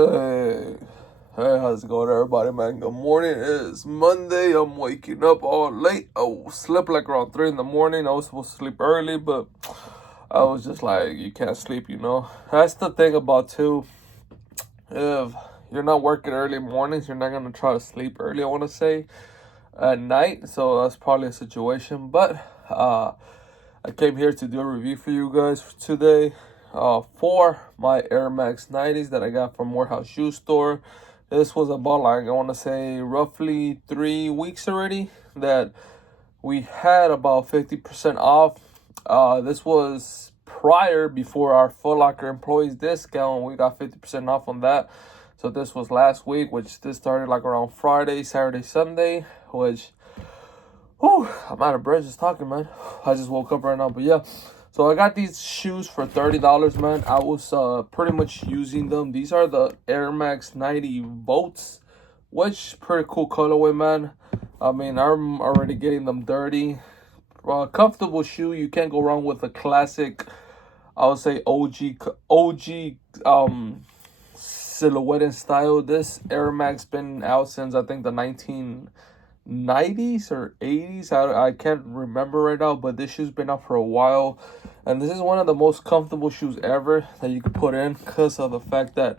Hey, hey, how's it going, everybody, man? Good morning. It's Monday. I'm waking up all late. I slept like around 3 in the morning. I was supposed to sleep early, but I was just like, you can't sleep. That's the thing about, too. If you're not working early mornings, you're not going to try to sleep early, I want to say, at night. So that's probably a situation. But I came here to do a review for you guys for today. For my Air Max 90s that I got from Warehouse Shoe Store. This was about, like, I want to say roughly 3 weeks already that we had about 50% off. This was before our Foot Locker employees discount. We got 50% off on that. So this was last week, which this started like around Friday, Saturday, Sunday, which, whew, I'm out of breath just talking, man. I just woke up right now, but yeah. So I got these shoes for $30, man. I was pretty much using them. These are the Air Max 90 Volts, which pretty cool colorway, man. I mean, I'm already getting them dirty. Comfortable shoe. You can't go wrong with a classic, I would say OG silhouette and style. This Air Max been out since I think the 1990s or 80s. I can't remember right now, but this shoe's been out for a while. And this is one of the most comfortable shoes ever that you could put in because of the fact that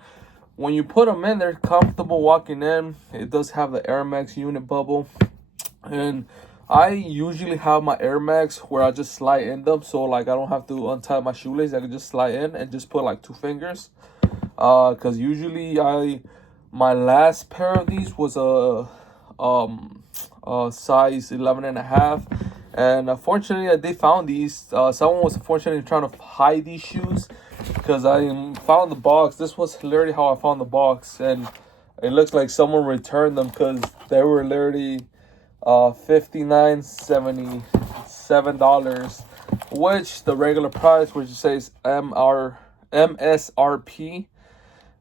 when you put them in, they're comfortable walking in. It does have the Air Max unit bubble. And I usually have my Air Max where I just slide in them. So, like, I don't have to untie my shoelace. I can just slide in and just put, like, 2 fingers. Because usually my last pair of these was a size 11.5. And unfortunately, they found these. Someone was unfortunately trying to hide these shoes because I found the box. This was literally how I found the box, and it looks like someone returned them because they were literally $59.77, which the regular price, which says MSRP,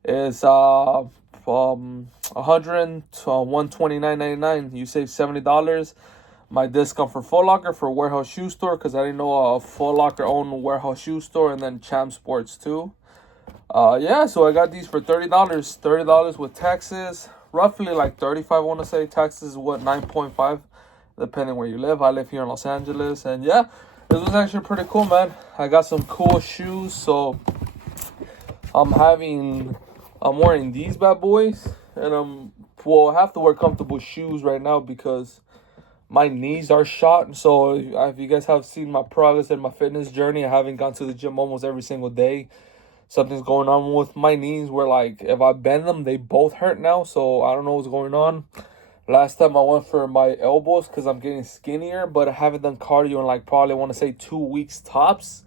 is 129.99. You save $70. My discount for Foot Locker, for Warehouse Shoe Store, because I didn't know a Foot Locker owned Warehouse Shoe Store, and then Champ Sports too. Yeah, so I got these for $30. $30 with taxes, roughly like 35. I want to say taxes is what, 9.5, depending where you live. I live here in Los Angeles, and yeah, this was actually pretty cool, man. I got some cool shoes, so I'm wearing these bad boys, and I have to wear comfortable shoes right now because my knees are shot. So if you guys have seen my progress in my fitness journey, I haven't gone to the gym almost every single day. Something's going on with my knees where, like, if I bend them, they both hurt now. So I don't know what's going on. Last time I went for my elbows because I'm getting skinnier, but I haven't done cardio in, like, probably, I want to say 2 weeks tops.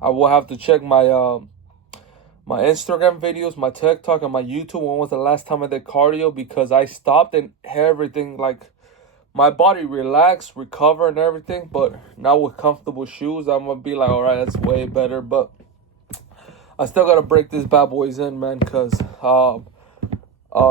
I will have to check my my Instagram videos, my TikTok, and my YouTube. When was the last time I did cardio? Because I stopped and everything, like, my body relaxed, recover, and everything. But now with comfortable shoes, I'm going to be like, all right, that's way better. But I still got to break these bad boys in, man, because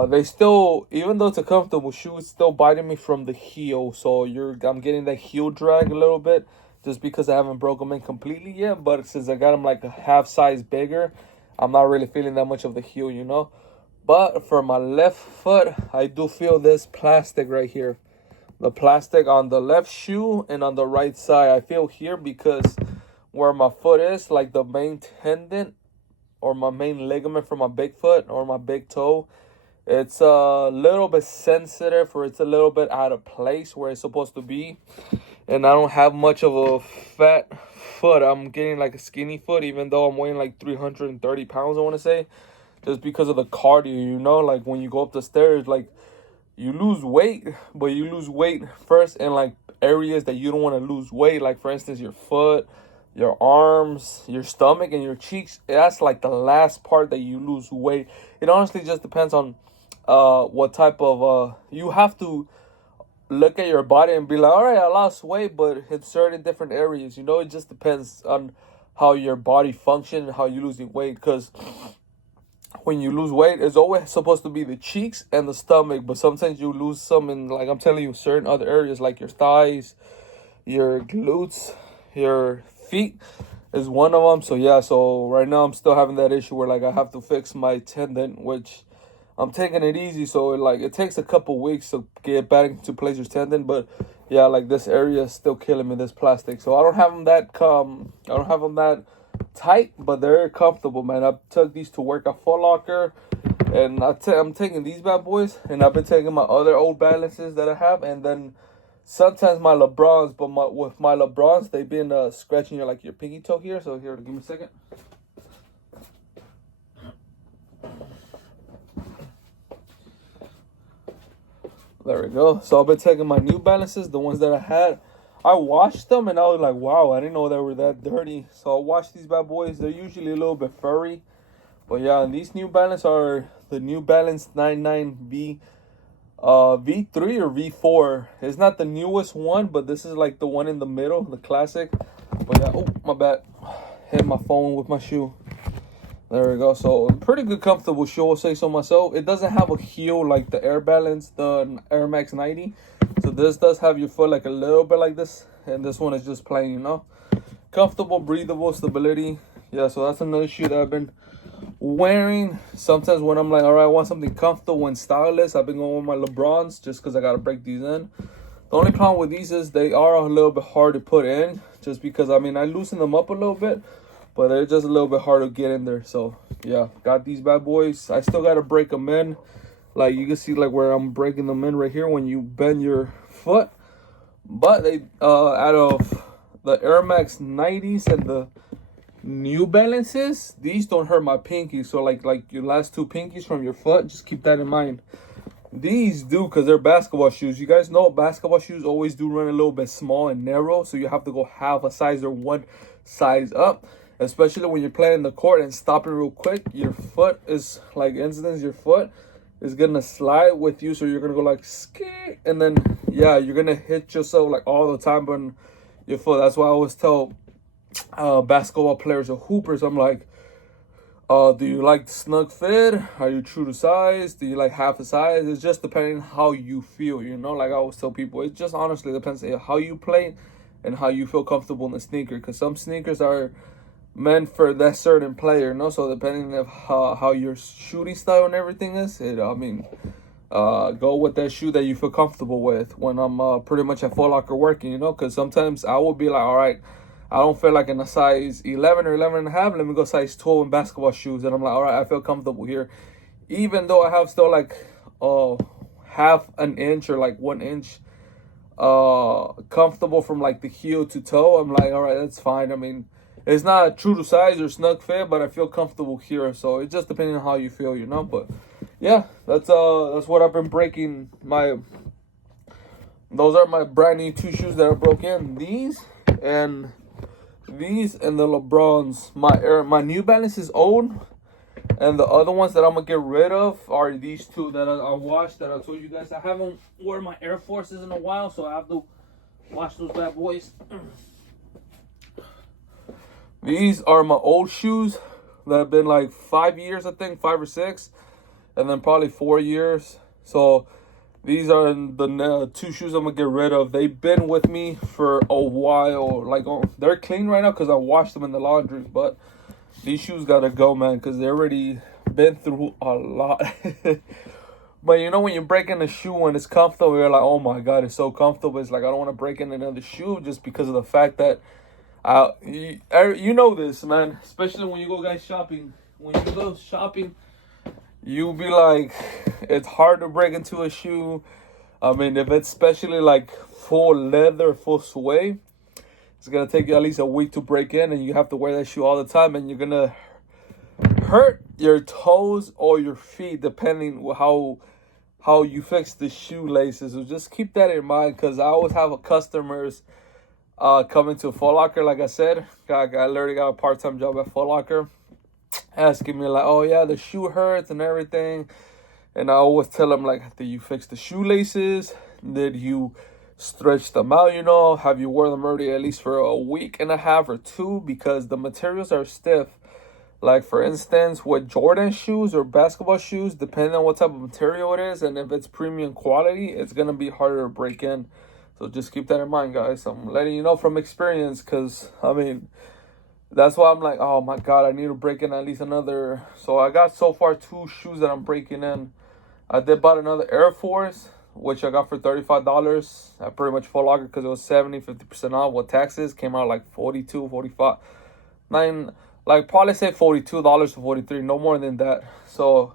they still, even though it's a comfortable shoe, it's still biting me from the heel. So I'm getting that heel drag a little bit just because I haven't broke them in completely yet. But since I got them like a half size bigger, I'm not really feeling that much of the heel. But for my left foot, I do feel this plastic right here. The plastic on the left shoe and on the right side. I feel here because where my foot is, like the main tendon or my main ligament for my big foot or my big toe, it's a little bit sensitive, or it's a little bit out of place where it's supposed to be. And I don't have much of a fat foot. I'm getting like a skinny foot, even though I'm weighing like 330 pounds, I want to say. Just because of the cardio, like when you go up the stairs, like, you lose weight, but you lose weight first in, like, areas that you don't want to lose weight. Like, for instance, your foot, your arms, your stomach, and your cheeks. That's, like, the last part that you lose weight. It honestly just depends on what type of... you have to look at your body and be like, all right, I lost weight, but in certain different areas. It just depends on how your body functions and how you losing weight. Because when you lose weight, it's always supposed to be the cheeks and the stomach, but sometimes you lose some in, like, I'm telling you, certain other areas, like your thighs, your glutes, your feet is one of them. So yeah, so right now I'm still having that issue where, like, I have to fix my tendon, which I'm taking it easy, so it takes a couple weeks to get back into place tendon. But yeah, like this area is still killing me, this plastic. So I don't have them that tight, but they're comfortable, man. I took these to work at Foot Locker, and I'm taking these bad boys, and I've been taking my other old balances that I have, and then sometimes my LeBrons. But with my LeBrons, they've been scratching your pinky toe here. So here, give me a second. There we go. So I've been taking my New Balances, the ones that I had. I washed them and I was like, wow, I didn't know they were that dirty. So I washed these bad boys. They're usually a little bit furry. But yeah, and these New Balance are the New Balance 99V V3 or V4. It's not the newest one, but this is like the one in the middle, the classic. But yeah, oh, my bad. Hit my phone with my shoe. There we go. So pretty good, comfortable shoe, I'll say so myself. It doesn't have a heel like the Air Balance, the Air Max 90. So this does have your foot like a little bit like this, and this one is just plain, you know. Comfortable, breathable, stability. Yeah, so that's another shoe that I've been wearing. Sometimes when I'm like, all right, I want something comfortable and stylish, I've been going with my LeBrons just because I got to break these in. The only problem with these is they are a little bit hard to put in, just because, I mean, I loosen them up a little bit, but they're just a little bit hard to get in there. So yeah, got these bad boys. I still got to break them in. Like you can see like where I'm breaking them in right here when you bend your foot. But they out of the Air Max 90s and the New Balances, these don't hurt my pinky. So like your last two pinkies from your foot, just keep that in mind. These do, because they're basketball shoes. You guys know basketball shoes always do run a little bit small and narrow, so you have to go half a size or one size up. Especially when you're playing the court and stopping real quick, your foot is like your foot is gonna slide with you, so you're gonna go like ski, and then yeah, you're gonna hit yourself like all the time on your foot. That's why I always tell basketball players or hoopers, I'm like, do you like snug fit? Are you true to size? Do you like half the size? It's just depending how you feel, you know. Like I always tell people, it just honestly depends on how you play and how you feel comfortable in the sneaker, because some sneakers are meant for that certain player, you know. So depending on how your shooting style and everything is, go with that shoe that you feel comfortable with. When I'm pretty much at Foot Locker working, you know, because sometimes I will be like, all right, I don't feel like in a size 11 or 11 and a half, let me go size 12 in basketball shoes. And I'm like, all right, I feel comfortable here, even though I have still like half an inch or like 1 inch comfortable from like the heel to toe. I'm like, all right, that's fine. I mean, it's not true to size or snug fit, but I feel comfortable here. So it just depends on how you feel, you know. But yeah, that's what I've been breaking. Those are my brand new two shoes that I broke in. These and the LeBrons. My New Balance is old, and the other ones that I'm gonna get rid of are these two that I washed. That I told you guys I haven't worn my Air Forces in a while, so I have to wash those bad boys. These are my old shoes that have been like 5 years, I think, 5 or 6, and then probably 4 years. So these are the two shoes I'm gonna get rid of. They've been with me for a while. Like, they're clean right now because I washed them in the laundry. But these shoes gotta go, man, because they already been through a lot. But you know, when you're breaking a shoe and it's comfortable, you're like, oh my god, it's so comfortable. It's like I don't want to break in another shoe just because of the fact that you know this, man. Especially when you go guys shopping. When you go shopping, you'll be like, it's hard to break into a shoe. I mean, if it's especially like full leather, full suede, it's gonna take you at least a week to break in, and you have to wear that shoe all the time, and you're gonna hurt your toes or your feet depending how you fix the shoelaces. So just keep that in mind, because I always have customers coming to Foot Locker. Like I said, I literally got a part-time job at Foot Locker, asking me like, oh yeah, the shoe hurts and everything. And I always tell them like, did you fix the shoelaces? Did you stretch them out? You know, have you worn them already at least for a week and a half or two? Because the materials are stiff. Like for instance, with Jordan shoes or basketball shoes, depending on what type of material it is, and if it's premium quality, it's gonna be harder to break in. So just keep that in mind, guys. I'm letting you know from experience, because, I mean, that's why I'm like, oh, my God, I need to break in at least another. So I got so far 2 shoes that I'm breaking in. I did bought another Air Force, which I got for $35 at pretty much Foot Locker because it was 50% off with taxes. Came out like 42, 45, 9, like probably say $42 to 43, no more than that. So,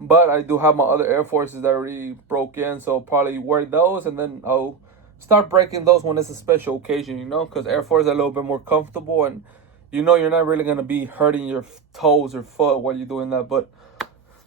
but I do have my other Air Forces that already broke in, so probably wear those, and then I'll start breaking those when it's a special occasion, you know, because Air Force are a little bit more comfortable, and you know you're not really going to be hurting your toes or foot while you're doing that. But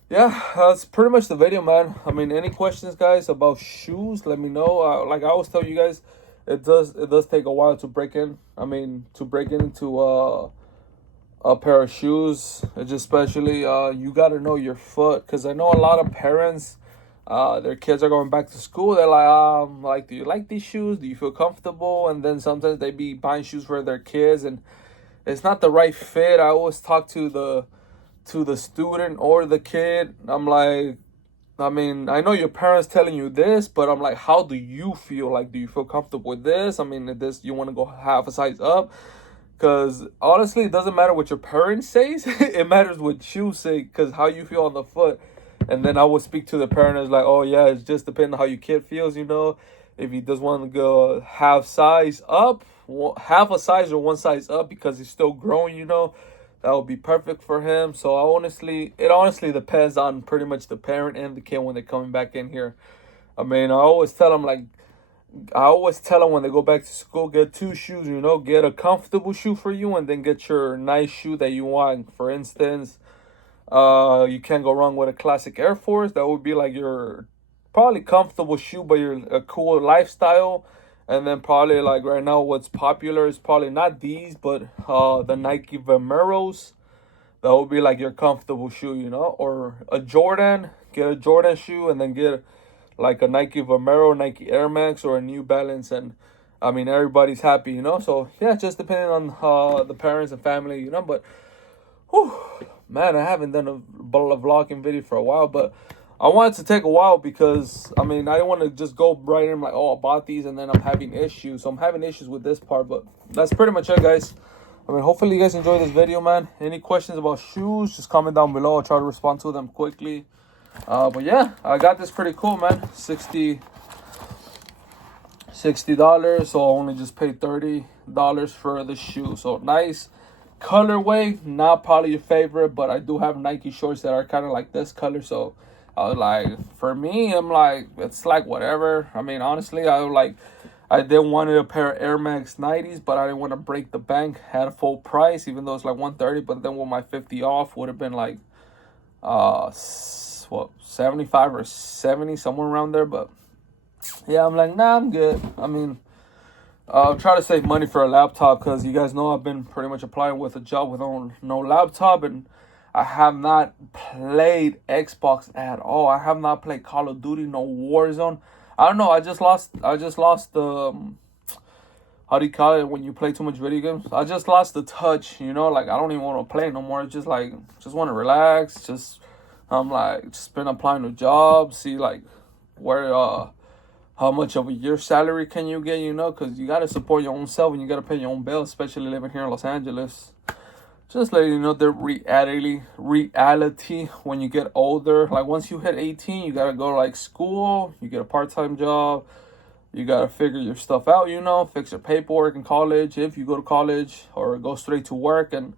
yeah, that's pretty much the video, man. I mean, any questions, guys, about shoes, let me know. Like I always tell you guys, it does take a while to break in. I mean, to break into a pair of shoes. It's just especially you got to know your foot, because I know a lot of parents, their kids are going back to school. They're like, do you like these shoes? Do you feel comfortable? And then sometimes they be buying shoes for their kids, and it's not the right fit. I always talk to the student or the kid. I'm like, I mean, I know your parents telling you this, but I'm like, how do you feel? Like, do you feel comfortable with this? I mean, this, you want to go half a size up? Because honestly, it doesn't matter what your parents say. It matters what you say, because how you feel on the foot. And then I would speak to the parents like, oh yeah, it's just depending on how your kid feels, you know. If he does want to go half size up, half a size or one size up because he's still growing, you know, that would be perfect for him. So it honestly depends on pretty much the parent and the kid when they're coming back in here. I mean, I always tell them when they go back to school, get two shoes, you know, get a comfortable shoe for you, and then get your nice shoe that you want. For instance, you can't go wrong with a classic Air Force. That would be like your probably comfortable shoe, but you're a cool lifestyle. And then probably like right now, what's popular is probably not these, but the Nike Vomeros. That would be like your comfortable shoe, you know, or a Jordan. Get a Jordan shoe, and then get like a Nike Vomero, Nike Air Max, or a New Balance, and I mean everybody's happy, you know. So yeah, just depending on the parents and family, you know. But whew, man, I haven't done a vlogging video for a while, but I wanted to take a while because I mean I didn't want to just go right in like, oh, I bought these and then I'm having issues. So I'm having issues with this part, but that's pretty much it, guys. I mean, hopefully you guys enjoyed this video, man. Any questions about shoes, just comment down below. I'll try to respond to them quickly. But yeah, I got this pretty cool, man. $60, so I only just paid $30 for the shoe. So nice colorway, not probably your favorite, but I do have Nike shorts that are kind of like this color. So I was like, for me, I'm like, it's like whatever. I mean, honestly, I did wanted a pair of Air Max 90s, but I didn't want to break the bank. Had a full price, even though it's like $130, but then with my 50 off would have been like what, 75 or 70, somewhere around there. But yeah, I'm like, nah, I'm good. I mean, I'll try to save money for a laptop, because you guys know I've been pretty much applying with a job with no laptop, and I have not played Xbox at all. I have not played Call of Duty, no Warzone. I don't know. I just lost the how do you call it when you play too much video games? I just lost the touch, you know. Like, I don't even want to play no more. It's just like, just want to relax. I'm like, just been applying to jobs, see like where how much of a year salary can you get, you know, because you got to support your own self and you got to pay your own bills, especially living here in Los Angeles. Just letting you know the reality when you get older. Like, once you hit 18, you got to go to like school, you get a part-time job, you got to figure your stuff out, you know, fix your paperwork in college, if you go to college, or go straight to work and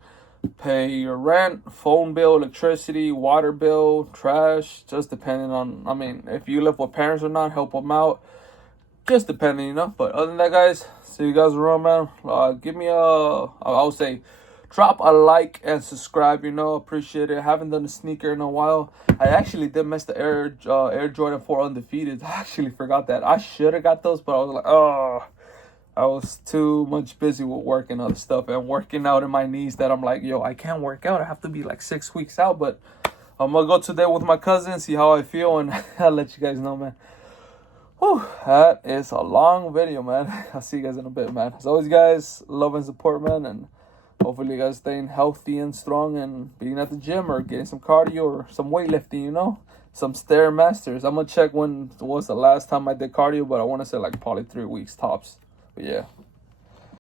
pay your rent, phone bill, electricity, water bill, trash, just depending on, I mean, if you live with parents or not, help them out, just depending, you know. But other than that, guys, see you guys around, man. Give me I would say, drop a like and subscribe, you know, appreciate it. I haven't done a sneaker in a while. I actually did miss the Air Jordan 4 Undefeated. I actually forgot that. I should have got those, but I was like, oh, I was too much busy with work and other stuff and working out in my knees that I'm like, yo, I can't work out. I have to be like 6 weeks out. But I'm going to go today with my cousin, see how I feel, and I'll let you guys know, man. Whew, that is a long video, man. I'll see you guys in a bit, man. As always, guys, love and support, man, and hopefully you guys staying healthy and strong and being at the gym or getting some cardio or some weightlifting, you know, some Stairmasters. I'm going to check when was the last time I did cardio, but I want to say like probably 3 weeks tops. But yeah.